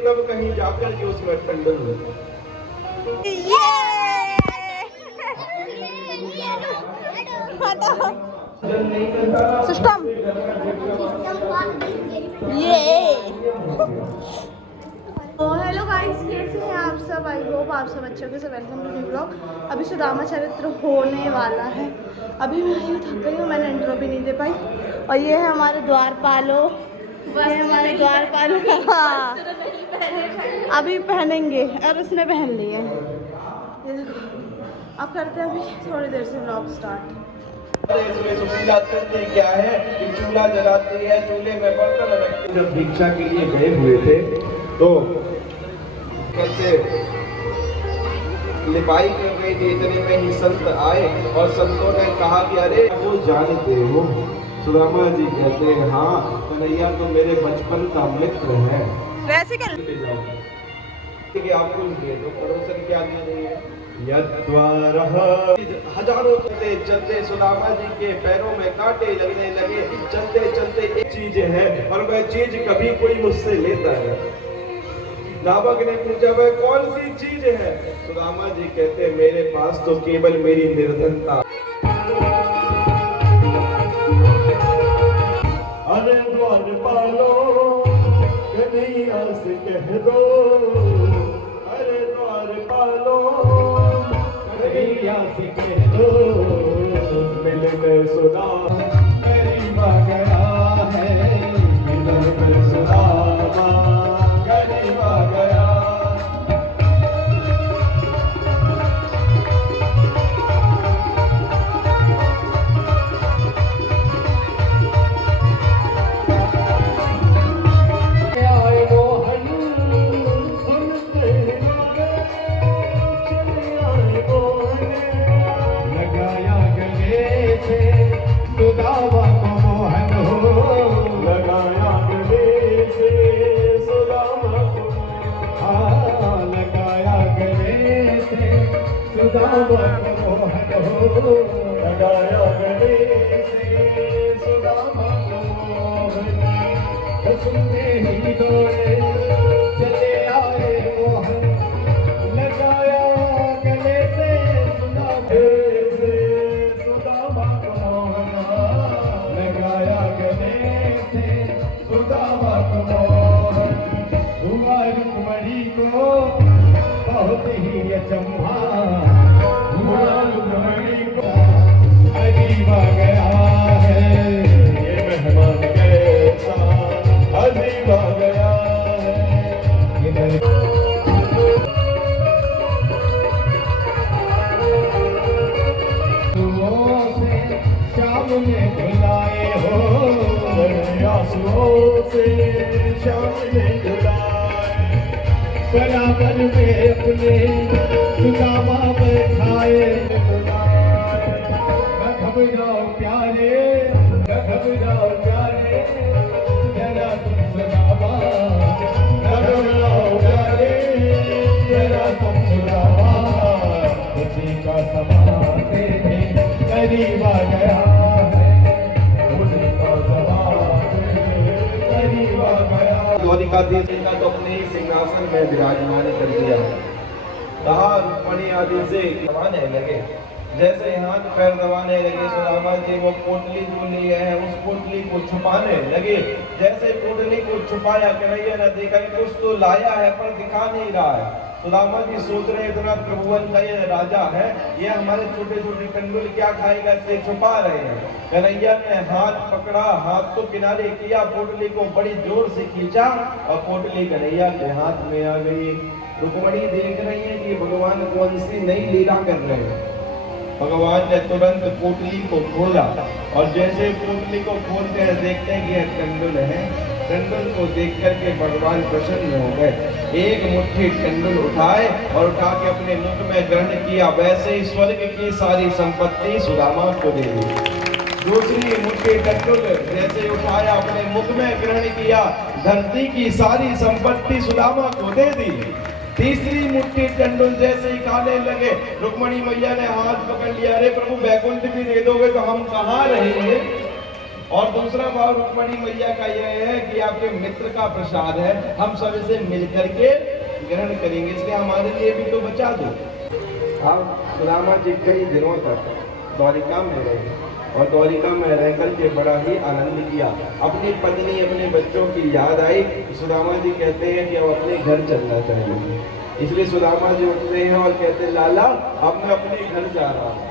तब कहीं जाकर के उसमें टंडन सिस्टम ये हेलो गाइस, कैसे हैं आप सब? आई होप आप सब अच्छे से। Welcome to new blog. अभी सुदामा चरित्र होने वाला है। अभी मैं यूँ थक गई हूँ, मैंने इंट्रो भी नहीं दे पाई। और ये है हमारे द्वारपालो, ये हमारे द्वारपालो। हाँ अभी पहनेंगे और उसने पहन लिए। ये देखो, अब करते हैं अभी थोड़ी देर से ब्लॉग स्टार्ट। इसमें सुशीला तंत्र क्या है कि चूल्हा जलाती है, चूल्हे में बर्तन रखते। जब भिक्षा के लिए गए हुए थे तो कहते लिपाई कर रही थी, इतने में ही संत आए और संतों ने कहा कि अरे वो जानते हो? सुदामा जी कहते हैं हाँ, कन्हैया तो मेरे बचपन का मित्र है। वैसे कर आपको तो पड़ोसन क्या दे रही है? हजारों चलते सुदामा जी के पैरों में कांटे लगने लगे। चलते चलते एक चीज है और वह चीज कभी कोई मुझसे लेता है। नावक ने पूछा वह कौन सी चीज है? सुदामा जी कहते मेरे पास तो केवल मेरी निर्धनता। अरे द्वारपालो कन्हैया से कह दो, अरे द्वारपालो कन्हैया से कह दो, मिलने सुना करीब आ गया है, मिलने सुदामा करीब आ गया। बराबर में अपने सुदामा बैठाए, घबराओ प्यारे, घबराओ प्यारे, जरा तुम सुदामा, घबराओ प्यारे, जरा तुम सुदामा, खुशी का समा तेरे करीब आ गया है, खुशी का समा तेरे करीब आ गया। द्वारिकाधीश का तो अपने ही सिंहासन में विराजमान कर दिया। कहा रुक्मणी आदि से दबाने लगे, जैसे हाथ पैर दबाने लगे सुदामा जी वो पोटली जो लिए है उस पोटली को छुपाने लगे। जैसे पोटली को छुपाया, कन्हैया ने देखा कुछ तो लाया है पर दिखा नहीं रहा है। सुदामा जी सोच रहे इतना प्रभुवन का ये राजा है, ये हमारे छोटे छोटे कंडुल क्या खाएगा, इसलिए छुपा रहे हैं। कन्हैया ने हाथ पकड़ा, हाथ को किनारे किया, पोटली को बड़ी जोर से खींचा और पोटली कन्हैया के हाथ में आ गई। रुक्मणी देख रही है कि भगवान कौन सी नई लीला कर रहे हैं। भगवान ने तुरंत पोटली को खोला और जैसे पोटली को खोलते हैं देखते हैं कि यह कंडुल है। कंडुल को देख करके भगवान प्रसन्न हो गए। एक मुट्ठी कंडुल उठाए और उठा के अपने मुख में ग्रहण किया। वैसे ही स्वर्ग की सारी संपत्ति सुदामा को दे दी। दूसरी मुट्ठी कंडुल जैसे उठाया अपने मुख में ग्रहण किया, धरती की सारी संपत्ति सुदामा को दे दी। तीसरी मुट्ठी कंडुल जैसे ही खाने लगे, रुक्मणी मैया ने हाथ पकड़ लिया, अरे प्रभु बैकुंठ भी दे दोगे तो हम कहाँ रहेंगे? और दूसरा भाव रुक्मणी मैया का यह है कि आपके मित्र का प्रसाद है, हम सब इसे मिलकर के ग्रहण करेंगे, इसलिए हमारे लिए भी तो बचा दो। आप सुदामा जी कई दिनों तक द्वारिका में रहे और द्वारिका में रहकर के बड़ा ही आनंद किया। अपनी पत्नी अपने बच्चों की याद आई, सुदामा जी कहते हैं कि अब अपने घर चलना चाहिए। इसलिए सुदामा जी उठते हैं और कहते हैं लाला अब मैं अपने घर जा रहा हूँ।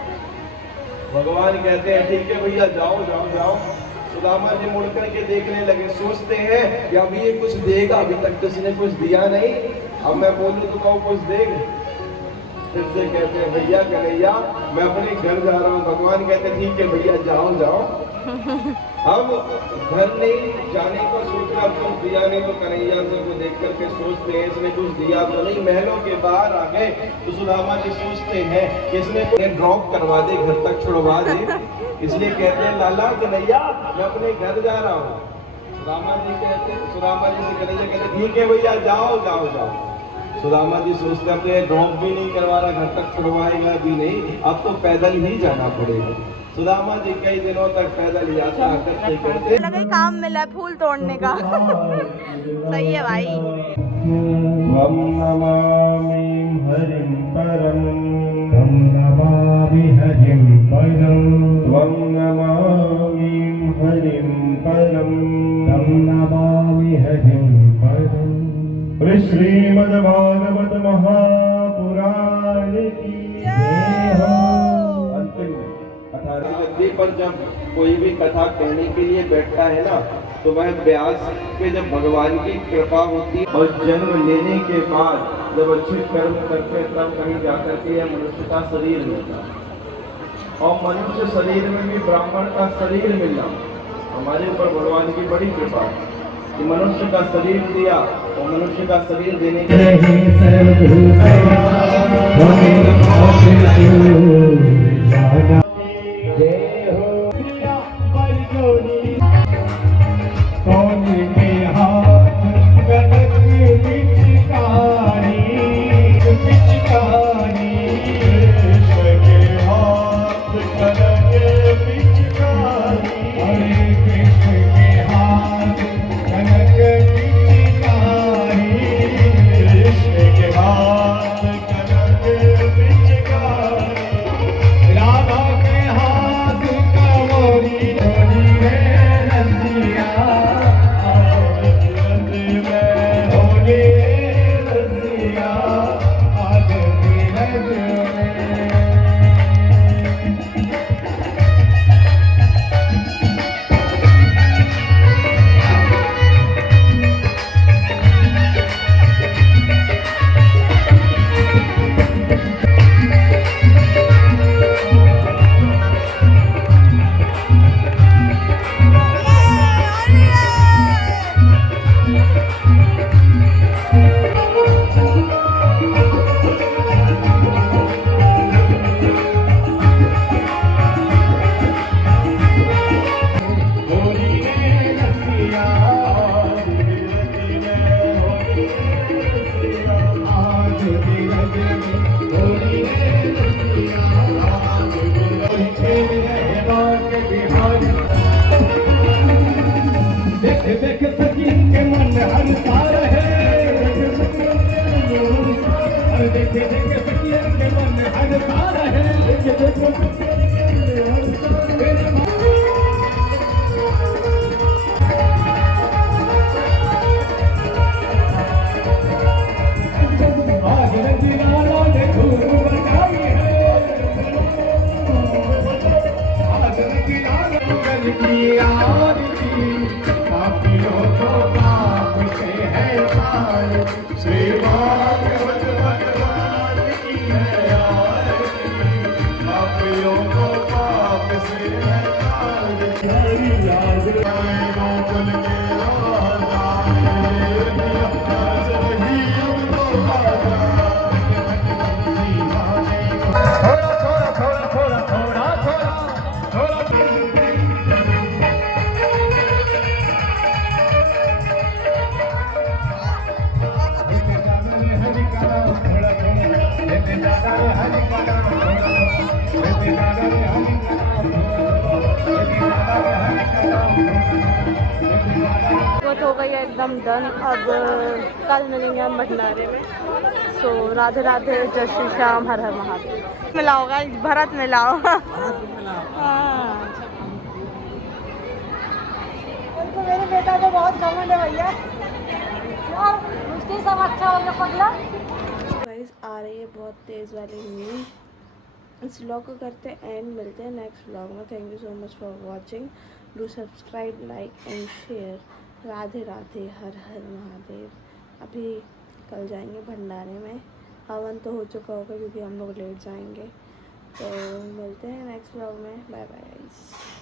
भगवान कहते हैं ठीक है भैया जाओ जाओ जाओ। सुदामा जी मुड़ करके देखने लगे, सोचते हैं कि अभी ये कुछ देगा, अभी तक तो इसने कुछ दिया नहीं, अब मैं बोलूं तो कहूँ कुछ देगा। फिर से कहते हैं भैया कन्हैया मैं अपने घर जा रहा हूँ। भगवान कहते हैं ठीक है भैया जाओ जाओ। अब घर नहीं जाने को सोच रहा, कुछ दिया नहीं, तो कन्हैया से को देख करके सोचते हैं इसने कुछ दिया तो नहीं। महलों के बाहर आ गए तो सुदामा जी सोचते हैं कि इसने को ड्रॉप करवा दे, घर तक छुड़वा दे, इसलिए कहते हैं लाला कन्हैया मैं अपने घर जा रहा हूँ। सुदामा जी से कन्हैया कहते ठीक है भैया जाओ जाओ जाओ। सुदामा जी सोचते अब तो ये ड्रॉप भी नहीं करवा रहा, घर तक छुड़वाएगा भी नहीं, अब तो पैदल ही जाना पड़ेगा। सुदामा जी कई दिनों तक पैदल यात्रा करते लगा काम मिला फूल तोड़ने का। सही है भाई। त्वं नमामि हरिं परं, त्वं नमामि हरिं परं, त्वं नमामि हरिं परं, त्वं नमामि हरिं परं। श्रीमद्भागवत महापुराण की जय हो। अंतिम 18 गद्दी पर जब कोई भी कथा कहने के लिए बैठता है ना, तो वह व्यास पे जब भगवान की कृपा होती है और जन्म लेने के बाद जब अच्छे कर्म करते तब कहीं जाकर के यह मनुष्य का शरीर मिलता है। और मनुष्य शरीर में भी ब्राह्मण का शरीर मिलना हमारे ऊपर भगवान की बड़ी कृपा है कि मनुष्य का शरीर दिया और मनुष्य का शरीर देने के बहुत हो गई है एकदम डन। अब कल मिलेंगे हम भंडारे में। सो राधे राधे, जय श्री श्याम, हर हर महादेव। मिलाओ गाइस, भरत मिलाओ। हाँ तो मेरे बेटा को बहुत घमंड है भैया, मुश्किल सब अच्छा हो गया पगला। गाइस आ रही है बहुत तेज वाली नींद। इस व्लॉग को करते हैं एंड, मिलते हैं नेक्स्ट व्लॉग में। Thank you so much for watching. Do subscribe, like and share. Radhe Radhe, Har Har Mahadev. अभी कल जाएंगे भंडारे में। हवन तो हो चुका होगा क्योंकि हम लोग लेट जाएंगे। तो मिलते हैं नेक्स्ट व्लॉग में। Bye bye guys.